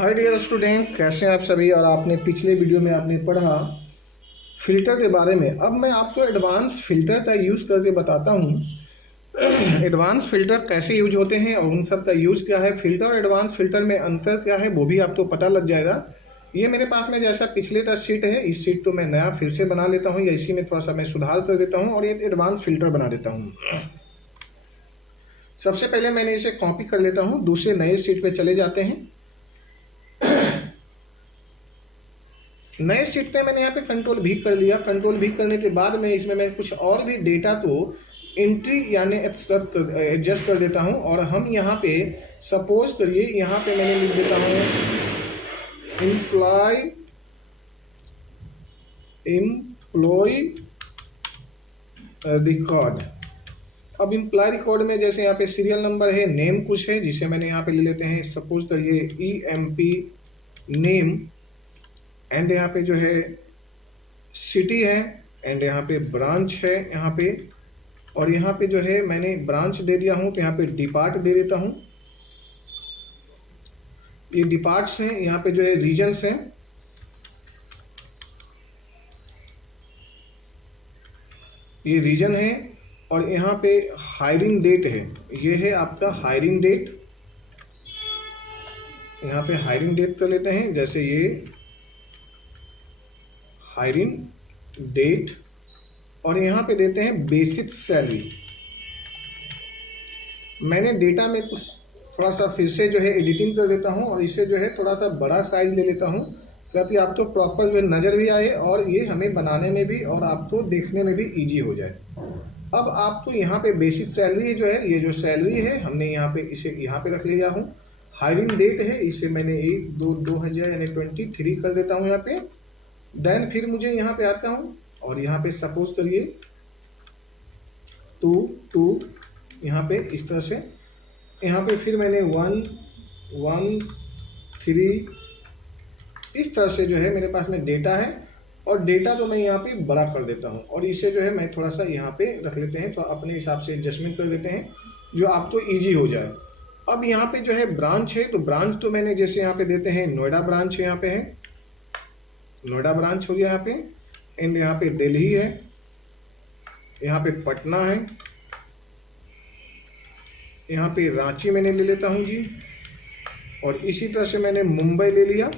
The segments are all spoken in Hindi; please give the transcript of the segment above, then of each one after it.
हाय डियर स्टूडेंट, कैसे हैं आप सभी। और आपने पिछले वीडियो में आपने पढ़ा फिल्टर के बारे में। अब मैं आपको एडवांस फिल्टर का यूज़ करके बताता हूँ। एडवांस फिल्टर कैसे यूज होते हैं और उन सब का यूज़ क्या है, फिल्टर और एडवांस फिल्टर में अंतर क्या है वो भी आपको पता लग जाएगा। ये मेरे पास में जैसा पिछले का शीट है, इस शीट को मैं नया फिर से बना लेता हूँ या इसी में थोड़ा सा मैं सुधार कर देता हूँ और ये एडवांस फिल्टर बना देता हूँ। सबसे पहले मैंने इसे कॉपी कर लेता हूँ, दूसरे नए शीट पे चले जाते हैं। नए शीट पे मैंने यहाँ पे कंट्रोल भी कर लिया। कंट्रोल भी करने के बाद में इसमें मैं कुछ और भी डेटा को एंट्री यानी एडजस्ट कर देता हूँ। और हम यहाँ पे सपोज करिए यहाँ पे मैंने लिख देता हूँ एम्प्लॉय रिकॉर्ड। अब एम्प्लॉय रिकॉर्ड में जैसे यहाँ पे सीरियल नंबर है, नेम कुछ है जिसे मैंने यहाँ पे ले लेते हैं, सपोज करिए EMP नेम, एंड यहाँ पे जो है सिटी है, एंड यहाँ पे ब्रांच है यहाँ पे। और यहाँ पे जो है मैंने ब्रांच दे दिया हूँ तो यहाँ पे डिपार्ट दे देता हूँ। ये डिपार्ट्स हैं, यहाँ पे जो है रीजन्स हैं, ये रीजन है। और यहाँ पे हायरिंग डेट है, ये है आपका हायरिंग डेट। यहाँ पे हायरिंग डेट कर लेते हैं, जैसे ये हायरिंग डेट। और यहाँ पे देते हैं बेसिक सैलरी। मैंने डेटा में कुछ थोड़ा सा फिर से जो है एडिटिंग कर देता हूँ और इसे जो है थोड़ा सा बड़ा साइज ले लेता हूँ ताकि आपको प्रॉपर जो है नज़र भी आए और ये हमें बनाने में भी और आपको देखने में भी इजी हो जाए। अब आपको यहाँ पे बेसिक सैलरी जो है, ये जो सैलरी है हमने यहाँ पे इसे यहाँ पे रख लिया हूँ। हायरिंग डेट है, इसे मैंने 1/2/2000 यानी 23 कर देता हूँ यहाँ पे। देन फिर मुझे यहाँ पे आता हूँ और यहाँ पे सपोज करिए 2 यहाँ पे इस तरह से। यहाँ पे फिर मैंने 1 1 3 इस तरह से जो है मेरे पास में डेटा है। और डेटा तो मैं यहाँ पे बड़ा कर देता हूँ और इसे जो है मैं थोड़ा सा यहाँ पे रख लेते हैं, तो अपने हिसाब से एडजस्टमेंट कर देते हैं जो आपको इजी हो जाए। अब यहाँ पे जो है ब्रांच है, तो ब्रांच तो मैंने जैसे यहाँ पे देते हैं नोएडा ब्रांच यहाँ पे है, नोएडा ब्रांच हो गया यहाँ पे। एंड यहाँ पे दिल्ली है, यहाँ पे पटना है, यहाँ पे रांची मैंने ले लेता हूँ जी। और इसी तरह से मैंने मुंबई ले लिया।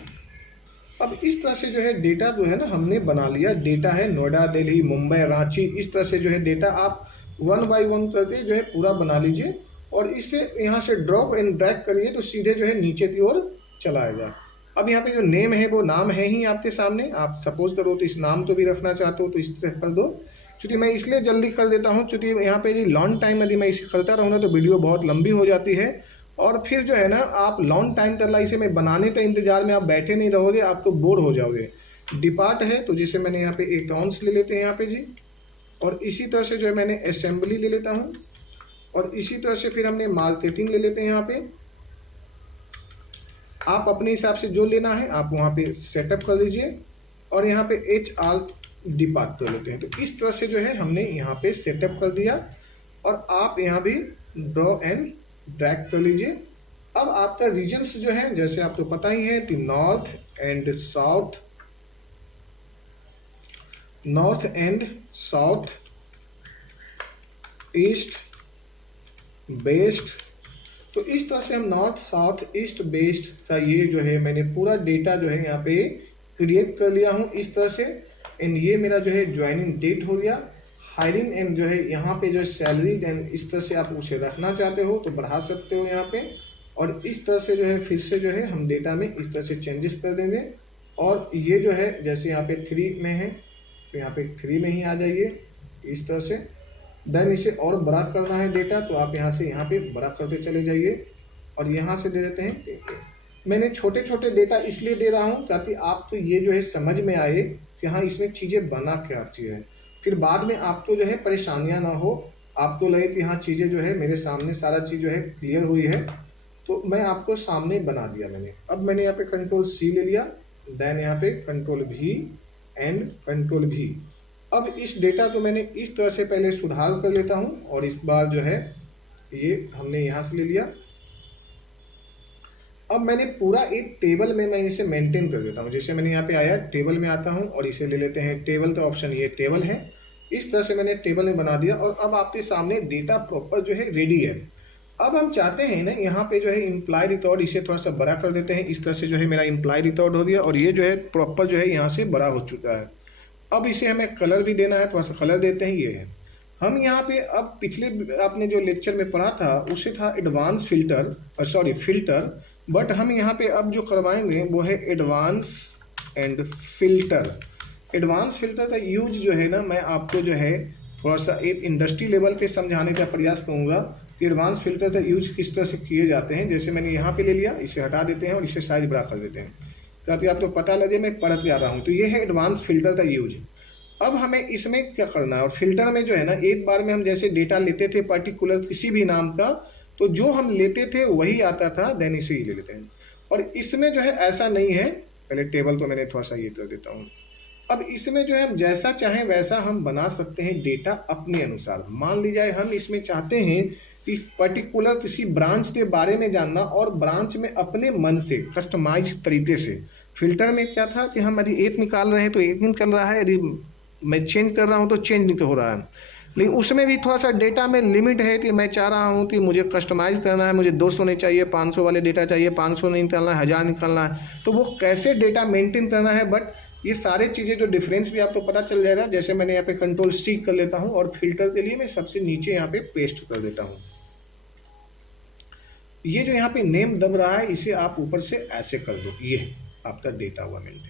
अब इस तरह से जो है डेटा जो है ना हमने बना लिया। डेटा है नोएडा, दिल्ली, मुंबई, रांची, इस तरह से जो है डेटा आप 1 बाय 1 करके जो है पूरा बना लीजिए। और इसे यहाँ से ड्रॉप एंड ड्रैग करिए तो सीधे जो है नीचे की ओर चला आएगा। अब यहाँ पे जो नेम है वो नाम है ही आपके सामने। आप सपोज करो तो इस नाम को भी रखना चाहते हो तो इस तरह कर दो। चूँकि मैं इसलिए जल्दी कर देता हूँ चूँकि यहाँ पे ये लॉन्ग टाइम यदि मैं इसे करता रहूँगा तो वीडियो बहुत लंबी हो जाती है। और फिर जो है ना आप लॉन्ग टाइम तक इसे मैं बनाने के इंतजार में आप बैठे नहीं रहोगे, आप तो बोर हो जाओगे। डिपार्ट है तो जैसे मैंने यहाँ पे अकाउंट्स ले लेते हैं यहाँ पे जी। और इसी तरह से जो है मैंने असेंबली ले लेता हूँ। और इसी तरह से फिर हमने मार्केटिंग ले लेते हैं यहाँ पे। आप अपने हिसाब से जो लेना है आप वहाँ पे सेटअप कर लीजिए। और यहाँ पे HR डिपार्ट कर लेते हैं। तो इस तरह से जो है हमने यहाँ पे सेटअप कर दिया। और आप यहाँ भी ड्रॉ एंड ड्रैग कर लीजिए। अब आपका रीजन्स जो है जैसे आपको पता ही है कि north and south, east, west. तो इस तरह से हम नॉर्थ, साउथ, ईस्ट, वेस्ट का ये जो है मैंने पूरा डेटा जो है यहाँ पे क्रिएट कर लिया हूँ इस तरह से। एंड ये मेरा जो है ज्वाइनिंग डेट हो गया। हायरिंग एंड जो है यहाँ पे जो सैलरी एंड इस तरह से आप उसे रखना चाहते हो तो बढ़ा सकते हो यहाँ पे। और इस तरह से जो है फिर से जो है हम डेटा में इस तरह से चेंजेस कर देंगे। और ये जो है जैसे यहाँ पे 3 में है तो यहाँ पे 3 में ही आ जाइए इस तरह से। देन इसे और बड़ा करना है डेटा तो आप यहाँ से यहाँ पे बड़ा करते चले जाइए। और यहाँ से दे देते हैं। मैंने छोटे छोटे डेटा इसलिए दे रहा हूँ ताकि आपको ये जो है समझ में आए कि हाँ इसमें चीज़ें बना क्या आती है। फिर बाद में आपको जो है परेशानियां ना हो, आपको लगे कि हाँ चीज़ें जो है मेरे सामने सारा चीज़ जो है क्लियर हुई है, तो मैं आपको सामने बना दिया मैंने। अब मैंने यहाँ पे Ctrl+C ले लिया, देन यहाँ पे Ctrl+V एंड Ctrl+V। अब इस डेटा को मैंने इस तरह से पहले सुधार कर लेता हूँ और इस बार जो है ये हमने यहाँ से ले लिया। अब मैंने पूरा एक टेबल में मैं इसे मेंटेन कर देता हूँ। जैसे मैंने यहाँ पे आया, टेबल में आता हूँ और इसे ले लेते हैं टेबल, तो ऑप्शन ये टेबल है। इस तरह से मैंने टेबल में बना दिया और अब आपके सामने डेटा प्रॉपर जो है रेडी है। अब हम चाहते हैं ना यहाँ पे जो है इम्प्लाई रिकॉर्ड, इसे थोड़ा सा बड़ा कर देते हैं। इस तरह से जो है मेरा इम्प्लाई रिकॉर्ड हो गया और ये जो है प्रॉपर जो है यहाँ से बड़ा हो चुका है। अब इसे हमें कलर भी देना है, थोड़ा सा कलर देते हैं, ये है। हम यहाँ पे अब पिछले आपने जो लेक्चर में पढ़ा था उसे था advance filter, sorry filter, but हम यहाँ पे अब जो करवाएंगे वो है advance and filter. Advance filter का यूज जो है ना मैं आपको जो है थोड़ा सा एक इंडस्ट्री लेवल पे समझाने का प्रयास करूँगा कि एडवांस फिल्टर का यूज किस तरह से किए जाते हैं। जैसे मैंने यहाँ पे ले लिया, इसे हटा देते हैं और इसे साइज बड़ा कर देते हैं ताकि आपको पता लगे मैं पढ़ के आ रहा हूँ। तो ये है एडवांस फिल्टर का यूज। अब हमें इसमें क्या करना है, और फिल्टर में जो है ना एक बार में हम जैसे डेटा लेते थे पर्टिकुलर किसी भी नाम का, तो जो हम लेते थे वही आता था, देन इसे ही ले लेते हैं। और इसमें जो है ऐसा नहीं है, पहले टेबल तो मैंने थोड़ा सा ये कर देता हूँ। अब इसमें जो है हम जैसा चाहें वैसा हम बना सकते हैं डेटा अपने अनुसार। मान लीजिए हम इसमें चाहते हैं कि पर्टिकुलर किसी ब्रांच के बारे में जानना और ब्रांच में अपने मन से कस्टमाइज तरीके से। फिल्टर में क्या था कि हम यदि एक निकाल रहे हैं तो एक निकल रहा है, यदि मैं चेंज कर रहा हूँ तो चेंज नहीं हो रहा है। लेकिन उसमें भी थोड़ा सा डेटा में लिमिट है कि मैं चाह रहा हूँ कि मुझे कस्टमाइज करना है, मुझे 200 नहीं चाहिए, 500 वाले डेटा चाहिए, 500 नहीं निकालना है, 1000 निकालना है, तो वो कैसे डेटा मेंटेन करना है। बट ये सारे चीज़ें जो डिफरेंस भी आपको पता चल जाएगा। जैसे मैंने यहाँ पे कंट्रोल C कर लेता हूँ और फिल्टर के लिए मैं सबसे नीचे यहाँ पे पेस्ट कर देता हूँ। ये जो यहाँ पे नेम दब रहा है इसे आप ऊपर से ऐसे कर दो, ये आपका डेटा हुआ मेंटेन।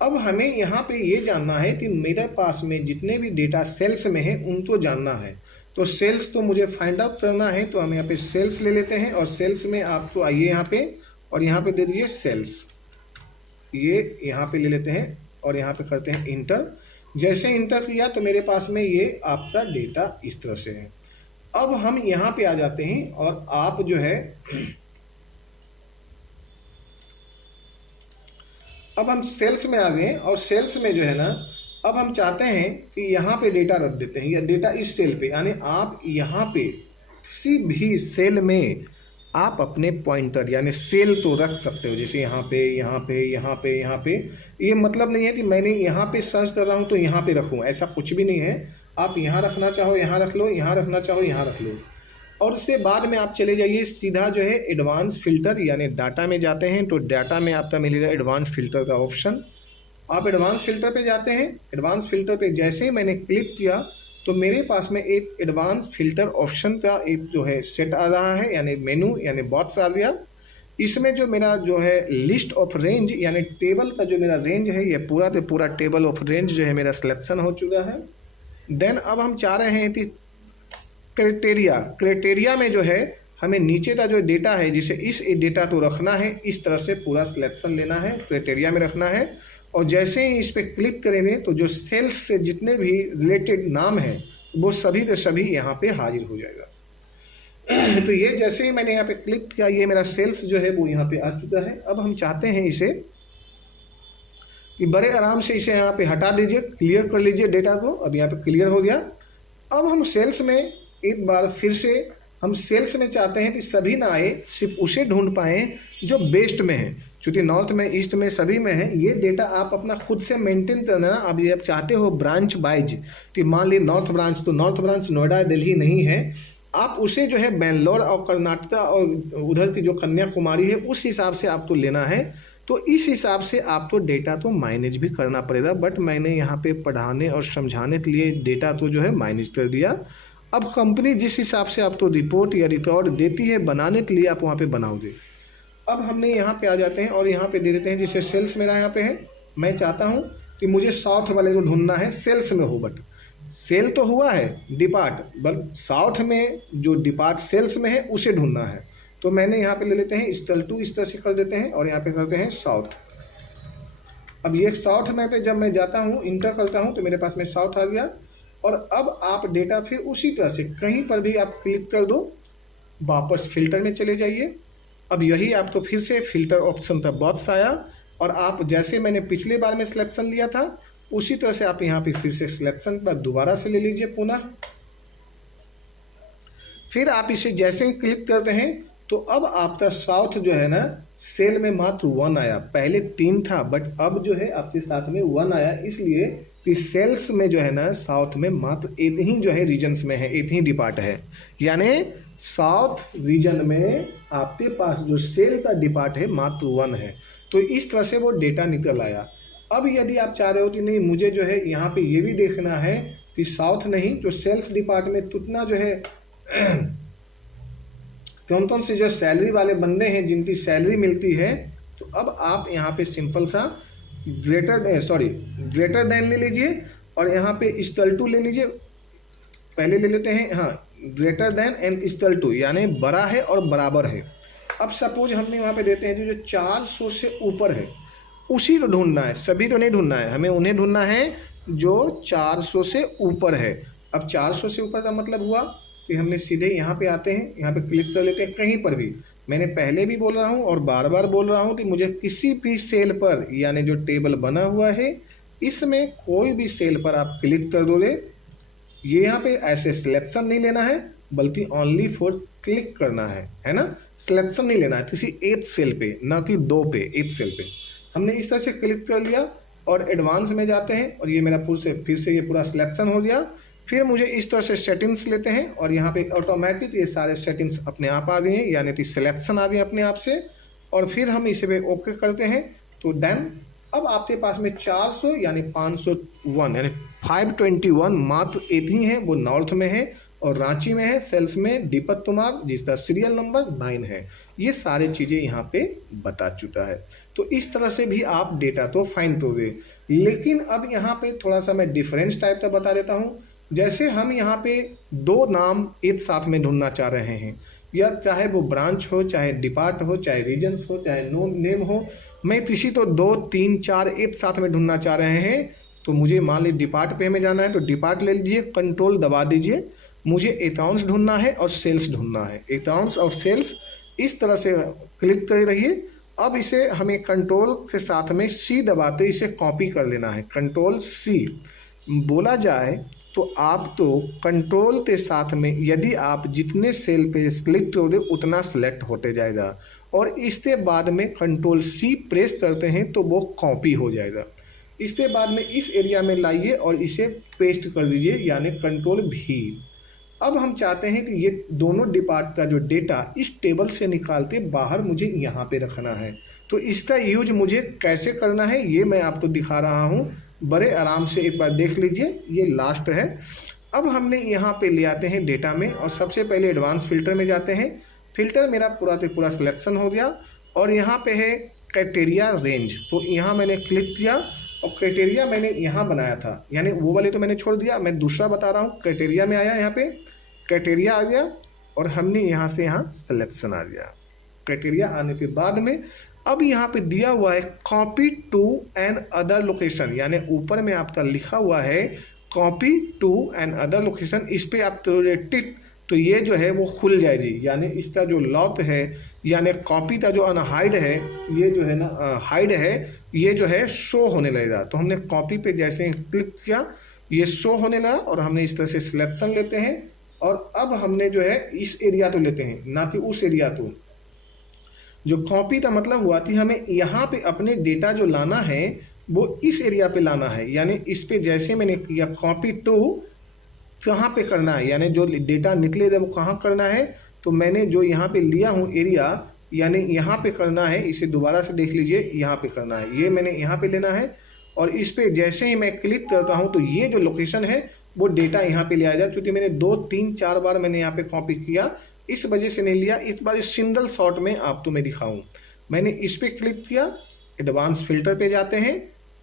अब हमें यहाँ पे ये जानना है कि मेरे पास में जितने भी डेटा सेल्स में है उनको जानना है। तो सेल्स तो मुझे फाइंड आउट करना है, तो हम यहाँ पे सेल्स ले लेते हैं और सेल्स में आपको आइए यहाँ पे और यहाँ पे दे दीजिए सेल्स, ये यहाँ पे ले लेते हैं और यहाँ पे करते हैं इंटर। जैसे इंटर किया तो मेरे पास में ये आपका डेटा इस तरह से है। अब हम यहाँ पे आ जाते हैं और आप जो है अब हम सेल्स में आ गए और सेल्स में जो है ना अब हम चाहते हैं कि यहाँ पे डेटा रख देते हैं या डेटा इस सेल पे, यानी आप यहाँ पे किसी भी सेल में आप अपने पॉइंटर यानी सेल तो रख सकते हो। जैसे यहाँ पे यहाँ पे यहाँ पे यहाँ पे, ये मतलब नहीं है कि मैंने यहाँ पे सर्च कर रहा हूँ तो यहाँ पे रखूँ, ऐसा कुछ भी नहीं है। आप यहाँ रखना चाहो यहाँ रख लो, यहाँ रखना चाहो यहाँ रख लो। और उसके बाद में आप चले जाइए सीधा जो है एडवांस फिल्टर यानी डाटा में जाते हैं, तो डाटा में आपका मिलेगा एडवांस फिल्टर का ऑप्शन। आप एडवांस फिल्टर पे जाते हैं, एडवांस फिल्टर पे जैसे ही मैंने क्लिक किया तो मेरे पास में एक एडवांस फिल्टर ऑप्शन का एक जो है सेट आ रहा है, यानी मेनू यानी बॉक्स आ गया। इसमें जो मेरा जो है लिस्ट ऑफ रेंज यानी टेबल का जो मेरा रेंज है ये पूरा तो पूरा टेबल ऑफ रेंज जो है मेरा सिलेक्शन हो चुका है। देन अब हम चाह रहे हैं कि क्राइटेरिया में जो है हमें नीचे का जो डेटा है जिसे इस डेटा को रखना है, इस तरह से पूरा सिलेक्शन लेना है, क्राइटेरिया में रखना है। और जैसे ही इस पर क्लिक करेंगे तो जो सेल्स से जितने भी रिलेटेड नाम हैं वो सभी के सभी यहाँ पे हाजिर हो जाएगा। तो ये जैसे ही मैंने यहाँ पे क्लिक किया ये मेरा सेल्स जो है वो यहाँ पे आ चुका है। अब हम चाहते हैं इसे कि बड़े आराम से इसे यहाँ पे हटा दीजिए, क्लियर कर लीजिए डेटा को। अब यहाँ पे क्लियर हो गया। अब हम सेल्स में एक बार फिर से हम सेल्स में चाहते हैं कि सभी ना आए, सिर्फ उसे ढूंढ पाएँ जो बेस्ट में है। चूँकि नॉर्थ में ईस्ट में सभी में है, ये डेटा आप अपना खुद से मेंटेन करना। अब ये आप चाहते हो ब्रांच वाइज कि मान ली नॉर्थ ब्रांच, तो नॉर्थ ब्रांच नोएडा दिल्ली नहीं है, आप उसे जो है बेंगलोर और कर्नाटका और उधर की जो कन्याकुमारी है उस हिसाब से आपको लेना है। तो इस हिसाब से आपको डेटा तो मैनेज भी करना पड़ेगा। बट मैंने यहाँ पे पढ़ाने और समझाने के लिए डेटा तो जो है मैनेज कर दिया। अब कंपनी जिस हिसाब से आपको रिपोर्ट या रिकॉर्ड देती है बनाने के लिए आप वहाँ पे बनाओगे। अब हमने यहाँ पे आ जाते हैं और यहाँ पे दे देते हैं, जैसे सेल्स मेरा यहाँ पे है, मैं चाहता हूँ कि मुझे साउथ वाले को ढूंढना है, सेल्स में हो, बट सेल तो हुआ है डिपार्ट, बट साउथ में जो डिपार्ट सेल्स में है उसे ढूंढना है। तो मैंने यहाँ पे ले लेते हैं स्टल टू, इस तरह से कर देते हैं और यहाँ पे करते हैं साउथ। अब ये साउथ में पे जब मैं जाता हूँ इंटर करता हूँ तो मेरे पास में साउथ आ गया। और अब आप डेटा फिर उसी तरह से कहीं पर भी आप क्लिक कर दो, वापस फिल्टर में चले जाइए। अब यही आपको फिर से फिल्टर ऑप्शन का बॉक्स आया और आप जैसे मैंने पिछले बार में सिलेक्शन लिया था उसी तरह से आप यहाँ पे फिर से सिलेक्शन पर दोबारा से ले लीजिए पुनः। फिर आप इसे जैसे ही क्लिक करते हैं तो अब आपका साउथ जो है ना सेल में मात्र 1 आया, पहले 3 था बट अब जो है आपके साथ में 1 आया, इसलिए कि सेल्स में जो है ना साउथ में मात्र एक ही जो है रीजन्स में है, एक ही डिपार्ट है, यानी साउथ रीजन में आपके पास जो सेल का डिपार्ट है मात्र 1 है। तो इस तरह से वो डेटा निकल आया। अब यदि आप चाह रहे हो कि नहीं मुझे जो है यहाँ पे ये भी देखना है कि साउथ नहीं जो सेल्स डिपार्टमेंट कितना जो है कौन कौन से जो सैलरी वाले बंदे हैं जिनकी सैलरी मिलती है, तो अब आप यहाँ पे सिंपल सा ग्रेटर देन ले लीजिए और यहाँ पे इक्वल टू ले लीजिए। पहले ले लेते हैं हाँ greater than and equal to, यानी बड़ा है और बराबर है। अब सपोज हमने वहाँ पे देते हैं जो 400 से ऊपर है उसी को ढूंढना है, सभी तो नहीं ढूंढना है, हमें उन्हें ढूंढना है जो 400 से ऊपर है। अब 400 से ऊपर का मतलब हुआ कि हमने सीधे यहाँ पे आते हैं, यहाँ पे क्लिक कर लेते हैं कहीं पर भी। मैंने पहले भी बोल रहा हूँ और बार बार बोल रहा हूँ कि मुझे किसी भी सेल पर यानी जो टेबल बना हुआ है इसमें कोई भी सेल पर आप क्लिक कर दोगे, ये यहाँ पे ऐसे सिलेक्शन नहीं लेना है बल्कि ओनली फॉर क्लिक करना है ना, सिलेक्शन नहीं लेना है किसी एक सेल पे, ना कि 2 पे, एक सेल पे। हमने इस तरह से क्लिक कर लिया और एडवांस में जाते हैं और ये मेरा फिर से ये पूरा सिलेक्शन हो गया। फिर मुझे इस तरह से सेटिंग्स लेते हैं और यहाँ पे ऑटोमेटिक ये सारे सेटिंग्स अपने आप आ गए हैं, यानी कि सिलेक्शन आ गए अपने आप से। और फिर हम इसे पे ओके करते हैं तो देन अब आपके पास में 400 यानी 501 यानी 521 मात्र एक ही है, वो नॉर्थ में है और रांची में है। सेल्स में दीपक कुमार जिसका सीरियल नंबर 9 है। ये सारी चीज़ें यहाँ पे बता चुका है। तो इस तरह से भी आप डेटा तो फाइंड करोगे, लेकिन अब यहाँ पे थोड़ा सा मैं डिफरेंस टाइप का बता देता हूँ। जैसे हम यहाँ पे 2 नाम एक साथ में ढूंढना चाह रहे हैं, या चाहे वो ब्रांच हो, चाहे डिपार्ट हो, चाहे रीजन्स हो, चाहे नो नेम हो, मैं किसी तो 2, 3, 4 एक साथ में ढूंढना चाह रहे हैं। तो मुझे मान लीजिए डिपार्ट पे हमें जाना है तो डिपार्ट ले लीजिए, कंट्रोल दबा दीजिए। मुझे अकाउंट्स ढूंढना है और सेल्स ढूंढना है, अकाउंट्स और सेल्स इस तरह से क्लिक कर रहिए। अब इसे हमें कंट्रोल के साथ में सी दबाते इसे कॉपी कर लेना है, कंट्रोल सी बोला जाए तो आप तो कंट्रोल के साथ में यदि आप जितने सेल पे क्लिक करोगे उतना सेलेक्ट होते जाएगा, और इसके बाद में कंट्रोल सी प्रेस करते हैं तो वो कॉपी हो जाएगा। इसके बाद में इस एरिया में लाइए और इसे पेस्ट कर दीजिए, यानी कंट्रोल भी। अब हम चाहते हैं कि ये दोनों डिपार्ट का जो डेटा इस टेबल से निकालते बाहर मुझे यहाँ पे रखना है। तो इसका यूज मुझे कैसे करना है ये मैं आपको दिखा रहा हूँ, बड़े आराम से एक बार देख लीजिए। ये लास्ट है। अब हमने यहाँ पे ले आते हैं डेटा में और सबसे पहले एडवांस फिल्टर में जाते हैं। फिल्टर मेरा पूरा तो पूरा सिलेक्शन हो गया और यहाँ पे है क्राइटेरिया रेंज, तो यहाँ मैंने क्लिक किया और क्राइटेरिया मैंने यहाँ बनाया था, यानी वो वाले तो मैंने छोड़ दिया, मैं दूसरा बता रहा हूँ। क्राइटेरिया में आया, यहाँ पे क्राइटेरिया आ गया और हमने यहाँ से यहाँ सिलेक्शन आ गया। क्राइटेरिया आने के बाद में अब यहाँ पे दिया हुआ है copy to another location, यानी ऊपर में आपका लिखा हुआ है copy to another location. इस पर आप टिक तो ये जो है वो खुल जाएगी, यानी इसका जो लॉक है यानी कॉपी का जो अनहाइड है ये जो है ना हाइड है, ये जो है शो होने लगेगा। तो हमने कॉपी पे जैसे क्लिक किया ये शो होने लगा और हमने इस तरह से सिलेक्शन लेते हैं और अब हमने जो है इस एरिया तो लेते हैं ना कि उस एरिया तो। जो कॉपी का मतलब हुआ कि हमें यहाँ पे अपने डेटा जो लाना है वो इस एरिया पे लाना है, यानी इस पे जैसे मैंने किया कॉपी टू कहाँ पे करना है, यानी जो डेटा निकले जब कहाँ करना है, तो मैंने जो यहाँ पे लिया हूँ एरिया यानी यहाँ पे करना है। इसे दोबारा से देख लीजिए, यहाँ पे करना है, ये मैंने यहाँ पे लेना है और इस पे जैसे ही मैं क्लिक करता हूँ तो ये जो लोकेशन है वो डेटा यहाँ पे ले आया। क्योंकि मैंने 2, 3, 4 बार मैंने यहाँ पे कॉपी किया, इस वजह से नहीं लिया। इस बार सिंगल शॉट में आपको मैं दिखाऊं। मैंने इस पे क्लिक किया, एडवांस फिल्टर पे जाते हैं,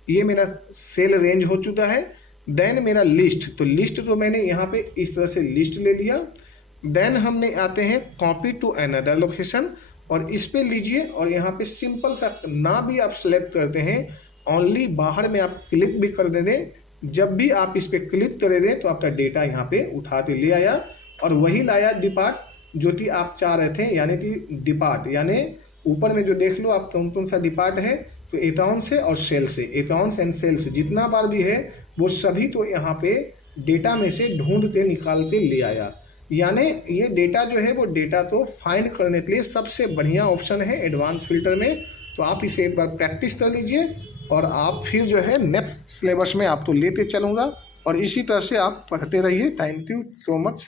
ये मेरा सेल रेंज हो चुका है। देन मेरा लिस्ट, तो लिस्ट तो मैंने यहाँ पे इस तरह से लिस्ट ले लिया। देन हमने आते हैं कॉपी टू अनदर लोकेशन और इस पे लीजिए और यहाँ पे सिंपल सा ना भी आप सेलेक्ट करते हैं, ओनली बाहर में आप क्लिक भी कर दे दें। जब भी आप इस पे क्लिक करेंगे तो आपका डेटा यहाँ पे उठा के ले आया और वही लाया डिपार्ट जो कि आप चाह रहे थे, यानी कि डिपार्ट यानी ऊपर में जो देख लो आप कौन कौन सा डिपार्ट है, तो अकाउंट से और सेल से, अकाउंट्स एंड सेल्स जितना बार भी है वो सभी तो यहाँ पे डेटा में से ढूंढ के निकाल के ले आया। यानी ये डेटा जो है वो डेटा तो फाइंड करने के लिए सबसे बढ़िया ऑप्शन है एडवांस फिल्टर में। तो आप इसे एक बार प्रैक्टिस कर लीजिए और आप फिर जो है नेक्स्ट सिलेबस में आप तो लेते चलूँगा और इसी तरह से आप पढ़ते रहिए। Thank you so much.